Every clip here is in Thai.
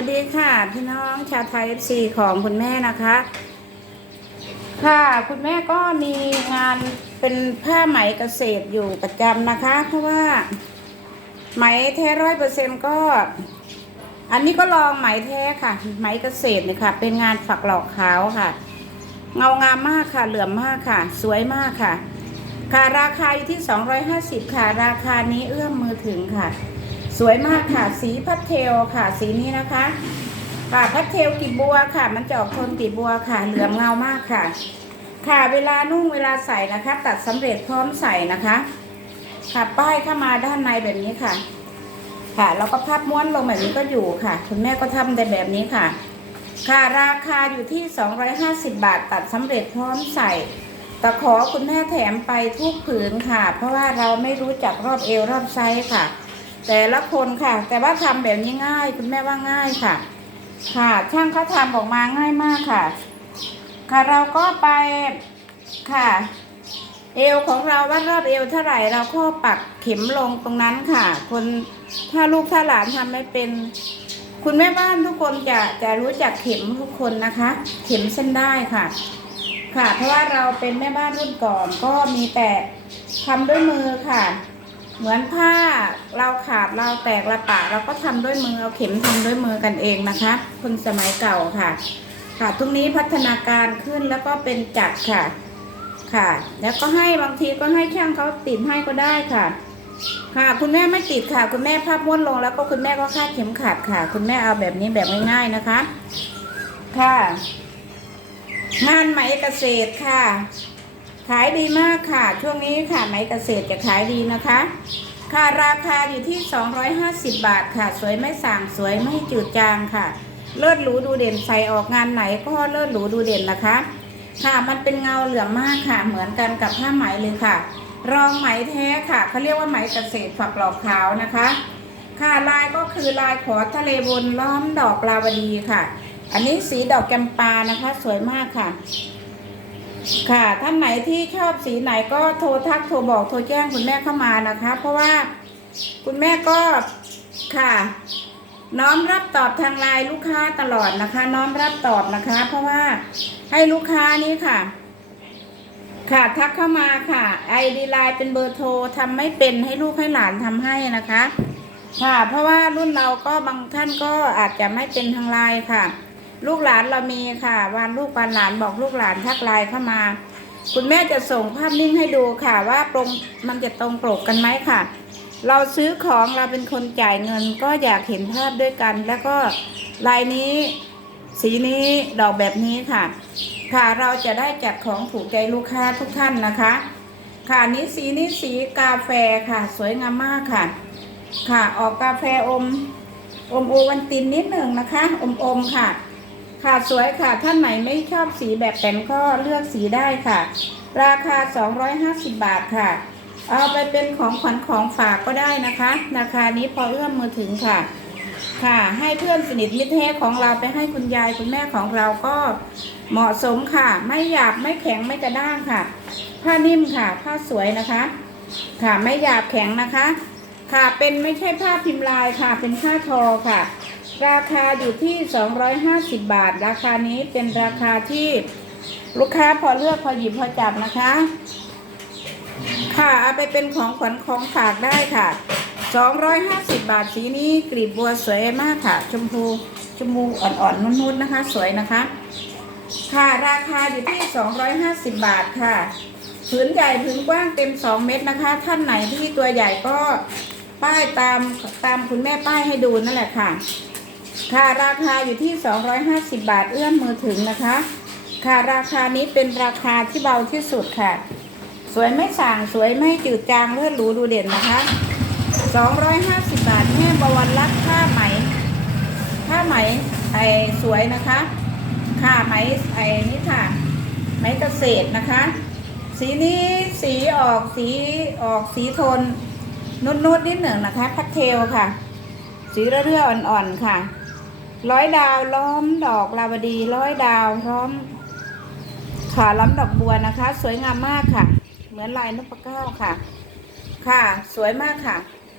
วัสดีค่ะ พี่น้องชาวไทยเอฟซีของคุณแม่นะคะ ค่ะคุณแม่ก็มีงานเป็นผ้าไหมเกษตรอยู่ประจำนะคะ เพราะว่าไหมแท้ร้อยเปอร์เซ็นก็ อันนี้ก็ลองไหมแท้ค่ะ ไหมเกษตรเนี่ยค่ะ เป็นงานฝักหลอกขาวค่ะ เงางามมากค่ะ เหลื่อมมากค่ะ สวยมากค่ะ ค่ะราคาอยู่ที่250ค่ะ ราคานี้เอื้อมมือถึงค่ะ สวยมากค่ะ สีพัดเทลค่ะ สีนี้นะคะ ค่ะพัดเทลกีบบัวค่ะ มันจะออกโทนกีบบัวค่ะ เหลืองเงามากค่ะ ค่ะเวลานุ่งเวลาใส่นะคะ ตัดสำเร็จพร้อมใส่นะคะ ค่ะป้ายเข้ามาด้านในแบบนี้ค่ะ ค่ะแล้วก็พับม้วนลงแบบนี้ก็อยู่ค่ะ คุณแม่ก็ทำได้แบบนี้ค่ะ ค่ะราคาอยู่ที่ 250 บาท ตัดสำเร็จพร้อมใส่ตะขอคุณแม่แถมไปทุกผืนค่ะ เพราะว่าเราไม่รู้จักรอบเอวรอบไซส์ค่ะ แต่ละคนค่ะ แต่ว่าทำแบบนี้ง่าย คุณแม่ว่าง่ายค่ะ ค่ะช่างเขาทำออกมาง่ายมากค่ะ ค่ะเราก็ไปค่ะ เอวของเราว่ารอบเอวเท่าไหร่เราก็ปักเข็มลงตรงนั้นค่ะ คนถ้าลูกถ้าหลานทำไม่เป็น คุณแม่บ้านทุกคนจะจะรู้จักเข็มทุกคนนะคะ เข็มเส้นได้ค่ะ ค่ะ เพราะว่าเราเป็นแม่บ้านรุ่นก่อนก็มีแต่ทำด้วยมือค่ะ เหมือนผ้าเราขาดเราแตกเราปะเราก็ทำด้วยมือเอาเข็มทำด้วยมือกันเองนะคะคนสมัยเก่าค่ะ ค่ะทุกนี้พัฒนาการขึ้นแล้วก็เป็นจักรค่ะ ค่ะ แล้วก็ให้บางทีก็ให้ช่างเขาติดให้ก็ได้ค่ะ ค่ะ คุณแม่ไม่ติดค่ะ คุณแม่ภาพม้วนลงแล้วก็คุณแม่ก็คาดเข็มขัดค่ะ คุณแม่เอาแบบนี้แบบง่ายๆนะคะ ค่ะ งานไหมเกษตรค่ะ ขายดีมากค่ะ ช่วงนี้ค่ะไหมเกษตรจะขายดีนะคะ ค่ะราคาอยู่ที่ 250 บาทค่ะ สวยไม่สั่งสวยไม่จืดจางค่ะ เลิศหรูดูเด่นใส่ออกงานไหนก็เลิศหรูดูเด่นนะคะ ค่ะมันเป็นเงาเหลืองมากค่ะ เหมือนกันกับผ้าไหมเลยค่ะ รองไหมแท้ค่ะเขาเรียกว่าไหมเกษตรฝักหลอกขาวนะคะ ค่ะลายก็คือลายขอทะเลบนล้อมดอกลาวดีค่ะ อันนี้สีดอกแกมปานะคะ สวยมากค่ะ ค่ะ ท่านไหนที่ชอบสีไหนก็โทรทักโทรบอกโทรแจ้งคุณแม่เข้ามานะคะ เพราะว่าคุณแม่ก็ค่ะ น้อมรับตอบทางไลน์ลูกค้าตลอดนะคะ น้อมรับตอบนะคะ เพราะว่าให้ลูกค้านี้ค่ะ ค่ะทักเข้ามาค่ะไอดีไลน์เป็นเบอร์โทรทำไม่เป็นให้ลูกให้หลานทำให้นะคะ ค่ะ เพราะว่ารุ่นเราก็บางท่านก็อาจจะไม่เป็นทางไลน์ค่ะ ลูกหลานเรามีค่ะวันลูกวันหลานบอกลูกหลานทักไลน์เข้ามา คุณแม่จะส่งภาพนิ่งให้ดูค่ะ ว่าตรงมันจะตรงปกกันไหมค่ะ เราซื้อของเราเป็นคนจ่ายเงิน ก็อยากเห็นภาพด้วยกัน แล้วก็ลายนี้ สีนี้ดอกแบบนี้ค่ะ ค่ะเราจะได้จัดของถูกใจลูกค้าทุกท่านนะคะ ค่ะนี้สีนี้สีกาแฟค่ะ สวยงามมากค่ะ ค่ะออกกาแฟอมอมโอวันตินนิดหนึ่งนะคะ อมอมค่ะ ค่ะสวยค่ะ ท่านไหนไม่ชอบสีแบบแต่งก็เลือกสีได้ค่ะ ราคา 250 บาทค่ะ เอาไปเป็นของขวัญของฝากก็ได้นะคะ ราคานี้พอเอื้อมมือถึงค่ะ ค่ะ ให้เพื่อนสนิทมิตรแท้ของเราไปให้คุณยายคุณแม่ของเราก็เหมาะสมค่ะ ไม่หยาบไม่แข็งไม่กระด้างค่ะ ผ้านิ่มค่ะ ผ้าสวยนะคะ ค่ะไม่หยาบแข็งนะคะ ค่ะเป็นไม่ใช่ผ้าพิมพ์ลายค่ะ เป็นผ้าทอค่ะ ราคาอยู่ที่ 250 บาท ราคานี้เป็นราคาที่ลูกค้าพอเลือกพอหยิบพอจับนะคะ ค่ะเอาไปเป็นของขวัญของฝากได้ค่ะ 250 บาทสีนี้กลีบบัวสวยมากค่ะ ชมพูชมพูอ่อนๆนุ่นๆนะคะ สวยนะคะ ค่ะราคาอยู่ที่ 250 บาทค่ะผืนใหญ่ผืนกว้างเต็ม 2 เม็ดนะคะ ท่านไหนที่ตัวใหญ่ก็ป้ายตามตามคุณแม่ป้ายให้ดูนั่นแหละค่ะ ค่ะราคาอยู่ที่ 250 บาทเอื้อมมือถึงนะคะ ค่ะราคานี้เป็นราคาที่เบาที่สุดค่ะ สวยไม่ส่างสวยไม่จืดจางเลือดหรูดูเด่นนะคะ 250 บาทแม่บวรรักผ้าไหมผ้าไหมไอสวยนะคะ ค่ะไหมไอนี่ค่ะ ไหมเกษตรนะคะ สีนี้สีออกสีออกสีโทนนุดๆนิดหนึ่งนะคะพัดเทลค่ะ สีเรื่อๆอ่อนๆค่ะ ร้อยดาวล้อมดอกลาวดีร้อยดาวล้อมขาล้อมดอกบัวนะคะ สวยงามมากค่ะ เหมือนลายนพเก้าค่ะ ค่ะ สวยมากค่ะ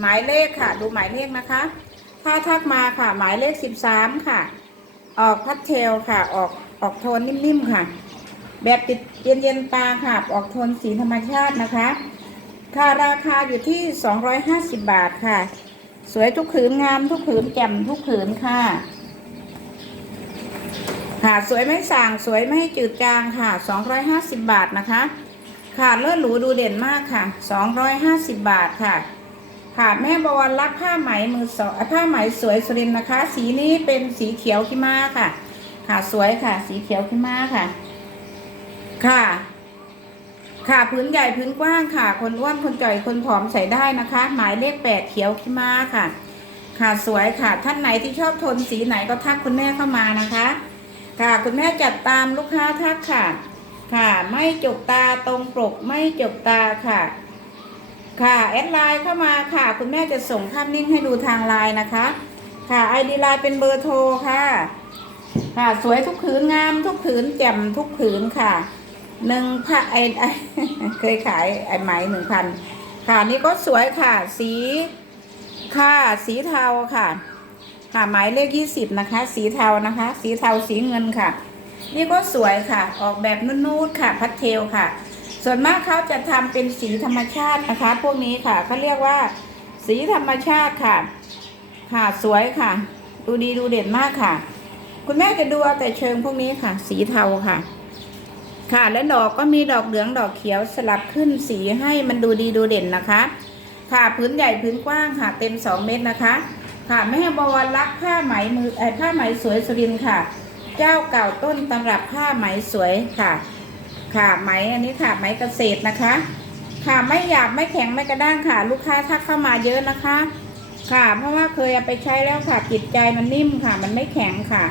หมายเลขค่ะ ดูหมายเลขนะคะ ถ้าทักมาค่ะ หมายเลขสิบสามค่ะ ออกพัดเทลค่ะ ออกออกโทนนิ่มๆค่ะ แบบติดเย็นๆตาค่ะ ออกโทนสีธรรมชาตินะคะ ค่ะราคาอยู่ที่250บาทค่ะ สวยทุกผืนงามทุกผืนแจ่มทุกผืนค่ะ ค่ะสวยไม่ส่างสวยไม่จืดจางค่ะ 250 บาทนะคะค่ะเลิศหรูดูเด่นมากค่ะ 250 บาทค่ะค่ะแม่บวรรักผ้าไหมมือสองผ้าไหมสวยสุรินนะคะ สีนี้เป็นสีเขียวขี้ม้าค่ะ ค่ะสวยค่ะ สีเขียวขี้ม้าค่ะ ค่ะค่ะพื้นใหญ่พื้นกว้างค่ะ คนอ้วนคนจ่อยคนผอมใส่ได้นะคะ หมายเลขแปดเขียวขี้ม้าค่ะ ค่ะสวยค่ะท่านไหนที่ชอบทนสีไหนก็ทักคุณแม่เข้ามานะคะ ค่ะคุณแม่จัดตามลูกค้าทักค่ะ ค่ะไม่จกตาตรงปกไม่จกตาค่ะ ค่ะแอดไลน์เข้ามาค่ะ คุณแม่จะส่งภาพนิ่งให้ดูทางไลน์นะคะ ค่ะไอดีไลน์เป็นเบอร์โทรค่ะ ค่ะสวยทุกผืนงามทุกผืนแจ่มทุกผืนค่ะหนึ่งผ้าไอไอเคยขายไอไหมหนึ่งพันค่ะนี่ก็สวยค่ะ สีค่ะสีเทาค่ะ ค่ะหมายเลขยี่สิบนะคะ สีเทานะคะ สีเทาสีเงินค่ะ นี่ก็สวยค่ะ ออกแบบนุ่นๆค่ะ พัดเทลค่ะ ส่วนมากเขาจะทำเป็นสีธรรมชาตินะคะ พวกนี้ค่ะเขาเรียกว่า สีธรรมชาติค่ะ ค่ะสวยค่ะ ดูดีดูเด่นมากค่ะ คุณแม่จะดูเอาแต่เชิงพวกนี้ค่ะ สีเทาค่ะ ค่ะและดอกก็มีดอกเหลืองดอกเขียวสลับขึ้นสีให้มันดูดีดูเด่นนะคะ ค่ะพื้นใหญ่พื้นกว้างค่ะ เต็ม2เมตรนะคะ ค่ะแม่บวรรักผ้าไหมมือไอผ้าไหมสวยสุรินค่ะ เจ้าเก่าต้นตำรับผ้าไหมสวยค่ะ ค่ะไหมอันนี้ค่ะไหมเกษตรนะคะ ค่ะไม่หยาบไม่แข็งไม่กระด้างค่ะ ลูกค้าทักเข้ามาเยอะนะคะ ค่ะ เพราะว่าเคยเอาไปใช้แล้วค่ะจิตใจมันนิ่มค่ะ มันไม่แข็งค่ะ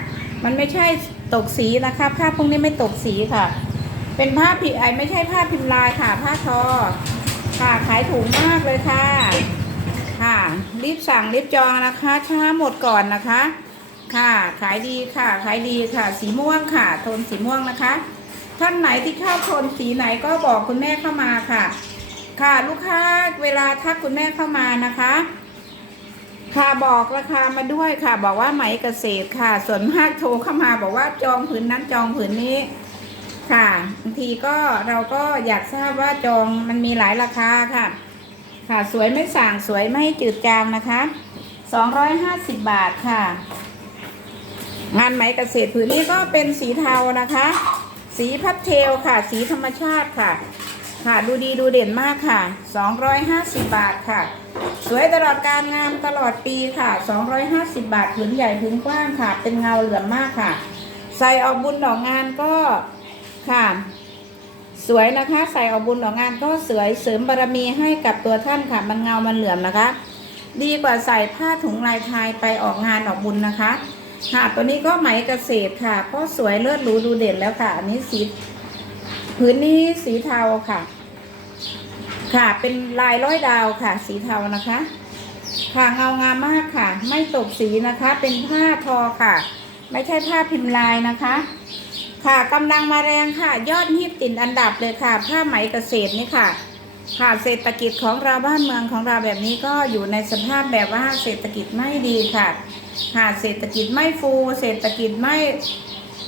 มันไม่ใช่ตกสีนะคะ ผ้าพวกนี้ไม่ตกสีค่ะ เป็นผ้าผิไอไม่ใช่ผ้าพิมพ์ลายค่ะ ผ้าทอ ค่ะขายถูกมากเลยค่ะ ค่ะ รีบสั่งรีบจองนะคะ ช้าหมดก่อนนะคะ ค่ะ ขายดีค่ะ ขายดีค่ะ สีม่วงค่ะ โทนสีม่วงนะคะ ท่านไหนที่ชอบโทนสีไหนก็บอกคุณแม่เข้ามาค่ะ ค่ะ ลูกค้าเวลาทักคุณแม่เข้ามานะคะ ค่ะบอกราคามาด้วยค่ะ บอกว่าไหมเกษตรค่ะ ส่วนมากโทรเข้ามาบอกว่าจองผืนนั้นจองผืนนี้ค่ะบางทีก็เราก็อยากทราบว่าจองมันมีหลายราคาค่ะ ค่ะ สวยไม่ส่างสวยไม่จืดจางนะคะ250บาทค่ะ งานไหมเกษตรผืนนี้ก็เป็นสีเทานะคะ สีพัดเทลค่ะ สีธรรมชาติค่ะ ค่ะดูดีดูเด่นมากค่ะ250บาทค่ะ สวยตลอดการงามตลอดปีค่ะ250บาทผืนใหญ่ผืนกว้างค่ะ เป็นเงาเหลืองมากค่ะ ใส่ออกบุญดอกงานก็ค่ะ สวยนะคะ ใส่ออกบุญดอกงานก็สวยเสริมบารมีให้กับตัวท่านค่ะมันเงามันเหลื่อมนะคะ ดีกว่าใส่ผ้าถุงลายไทยไปออกงานออกบุญนะคะ ค่ะตัวนี้ก็ไหมเกษตรค่ะ ก็สวยเลือดหรูดูเด่นแล้วค่ะอันนี้สีพื้นนี้สีเทาค่ะ ค่ะเป็นลายร้อยดาวค่ะ สีเทานะคะ ค่ะเงางามมากค่ะ ไม่ตกสีนะคะ เป็นผ้าทอค่ะ ไม่ใช่ผ้าพิมพ์ลายนะคะ ค่ะกำลังมาแรงค่ะ ยอดฮิตติดอันดับเลยค่ะ ผ้าไหมเกษตรนี่ค่ะ ค่ะเศรษฐกิจของเราบ้านเมืองของเราแบบนี้ก็อยู่ในสภาพแบบว่าเศรษฐกิจไม่ดีค่ะค่ะเศรษฐกิจไม่ฟู เศรษฐกิจไม่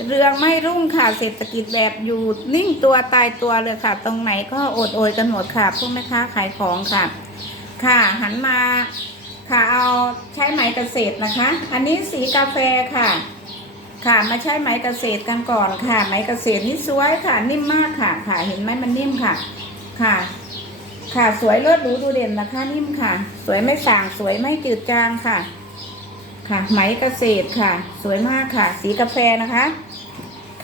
เรืองไม่รุ่งค่ะเศรษฐกิจแบบอยู่นิ่งตัวตายตัวเลยค่ะ ตรงไหนก็อดโอยกันหมดค่ะพวกแม่ค้าขายของค่ะ ค่ะหันมาค่ะเอาใช้ไหมเกษตรนะคะ อันนี้สีกาแฟค่ะ ค่ะมาใช้ไหมเกษตรกันก่อนค่ะ ไหมเกษตรนี่สวยค่ะ นิ่มมากค่ะ ค่ะเห็นไหมมันนิ่มค่ะ ค่ะ ค่ะสวยเลิศหรูดูเด่นนะคะนิ่มค่ะ สวยไม่สางสวยไม่จืดจางค่ะ ค่ะ ไหมเกษตรค่ะ สวยมากค่ะ สีกาแฟนะคะ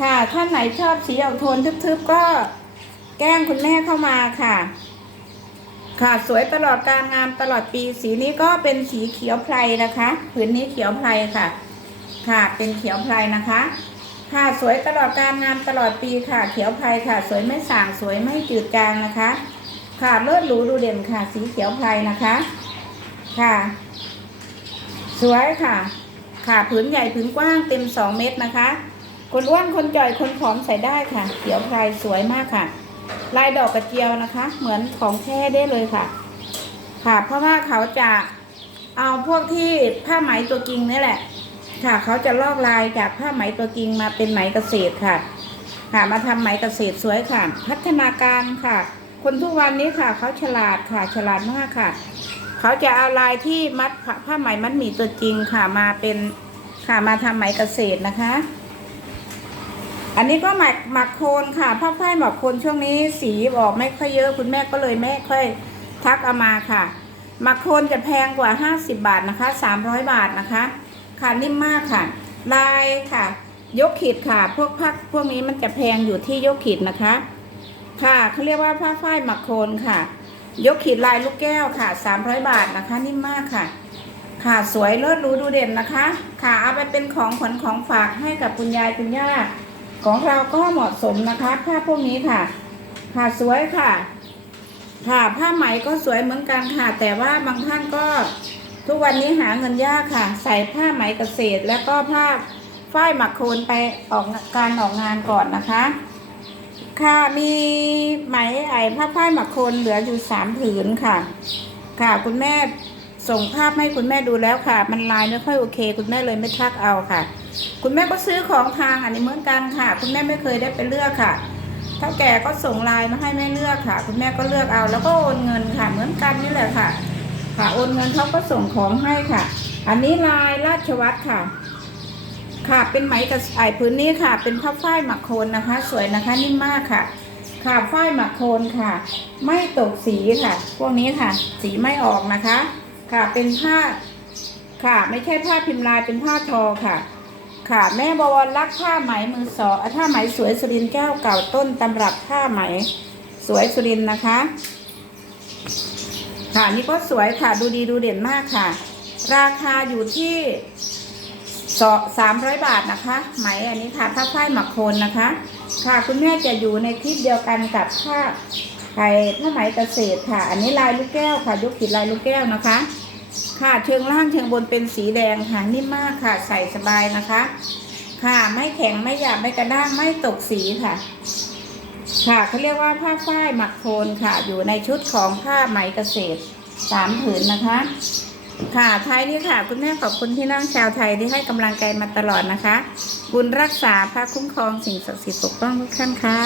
ค่ะท่านไหนชอบสีออกโทนทึบๆก็แกล้งคุณแม่เข้ามาค่ะ ค่ะสวยตลอดการงามตลอดปีสีนี้ก็เป็นสีเขียวไพรนะคะ ผืนนี้เขียวไพรค่ะ ค่ะ เป็นเขียวไพรนะคะ ค่ะสวยตลอดการงามตลอดปีค่ะ เขียวไพรค่ะ สวยไม่ส่างสวยไม่จืดจางนะคะ ค่ะเลิศหรูดูเด่นค่ะ สีเขียวไพรนะคะ ค่ะ สวยค่ะ ค่ะผืนใหญ่ผืนกว้างเต็มสองเมตรนะคะ คนอ้วนคนจ่อยคนผอมใส่ได้ค่ะ เขียวไพรสวยมากค่ะ ลายดอกกระเจียวนะคะ เหมือนของแท้ได้เลยค่ะ ค่ะ เพราะว่าเขาจะเอาพวกที่ผ้าไหมตัวจริงนี่แหละ ค่ะเขาจะลอกลายจากผ้าไหมตัวจริงมาเป็นไหมเกษตรค่ะ ค่ะมาทำไหมเกษตรสวยค่ะ พัฒนาการค่ะ คนทุกวันนี้ค่ะเขาฉลาดค่ะฉลาดมากค่ะ เขาจะเอาลายที่มัดผ้าไหมมัดหมี่ตัวจริงค่ะมาเป็นค่ะมาทำไหมเกษตรนะคะ อันนี้ก็หมักหมักโคนค่ะผ้าฝ้ายหมักโคนช่วงนี้สีออกไม่ค่อยเยอะคุณแม่ก็เลยไม่ค่อยทักเอามาค่ะหมักโคนจะแพงกว่า 50 บาทนะคะ 300 บาทนะคะ ค่ะนิ่มมากค่ะ ลายค่ะ ยกขีดค่ะ พวกพักพวกนี้มันจะแพงอยู่ที่ยกขีดนะคะ ค่ะเขาเรียกว่าผ้าฝ้ายหมักโคนค่ะ ยกขีดลายลูกแก้วค่ะ300บาทนะคะ นิ่มมากค่ะ ค่ะสวยเลิศรู้ดูเด่นนะคะ ค่ะเอาไปเป็นของขวัญของฝากให้กับคุณยายคุณย่าของเราก็เหมาะสมนะคะผ้าพวกนี้ค่ะ ค่ะสวยค่ะ ค่ะผ้าไหมก็สวยเหมือนกันค่ะ แต่ว่าบางท่านก็ ทุกวันนี้หาเงินยากค่ะ ใส่ผ้าไหมเกษตร แล้วก็ผ้าฝ้ายหมักโคนไปออกการออกงานก่อนนะคะ ค่ะมีไหมไอ้ผ้าฝ้ายหมักโคนเหลืออยู่สามผืนค่ะ ค่ะคุณแม่ส่งภาพให้คุณแม่ดูแล้วค่ะ มันลายไม่ค่อยโอเค คุณแม่เลยไม่ทักเอาค่ะ คุณแม่ก็ซื้อของทางอันนี้เหมือนกันค่ะ คุณแม่ไม่เคยได้ไปเลือกค่ะเท่าแก่ก็ส่งลน์มาให้แม่เลือกค่ะ คุณแม่ก็เลือกเอาแล้วก็โอนเงินค่ะ เหมือนกันนี่แหละค่ะ ค่ะ โอนเงินเขาก็ส่งของให้ค่ะ อันนี้ลายราชวัตรค่ะ ค่ะ เป็นไหมกับไอพื้นนี้ค่ะ เป็นผ้าฝ้ายหมักโคนนะคะ สวยนะคะนิ่มมากค่ะ ค่ะฝ้ายหมักโคนค่ะ ไม่ตกสีค่ะ พวกนี้ค่ะ สีไม่ออกนะคะ ค่ะ เป็นผ้า ค่ะ ไม่ใช่ผ้าพิมพ์ลายเป็นผ้าทอค่ะ ค่ะ แม่บวรรักผ้าไหมมือสองอะผ้าไหมสวยสุรินแก้วเก่าต้นตำรับผ้าไหม สวยสุรินนะคะ ค่ะนี่ก็สวยค่ะดูดีดูเด่นมากค่ะ ราคาอยู่ที่สามร้อยบาทนะคะ ไหมอันนี้ค่ะผ้าฝ้ายหมักโคนนะคะ ค่ะคุณแม่จะอยู่ในคลิปเดียวกันกับผ้าไข่ผ้าไหมเกษตรค่ะ อันนี้ลายลูกแก้วค่ะยกขีดลายลูกแก้วนะคะ ค่ะเชิงล่างเชิงบนเป็นสีแดงค่ะนิ่มมากค่ะใส่สบายนะคะ ค่ะไม่แข็งไม่หยาบไม่กระด้างไม่ตกสีค่ะ ค่ะเขาเรียกว่าผ้าฝ้ายหมักโคนค่ะ อยู่ในชุดของผ้าไหมเกษตรสามผืนนะคะ ค่ะท้ายนี้ค่ะคุณแม่ขอบคุณที่นั่งชาวไทยที่ให้กำลังใจมาตลอดนะคะ บุญรักษาพระคุ้มครองสิ่งศักดิ์สิทธิ์ปกป้องทุกท่านค่ะ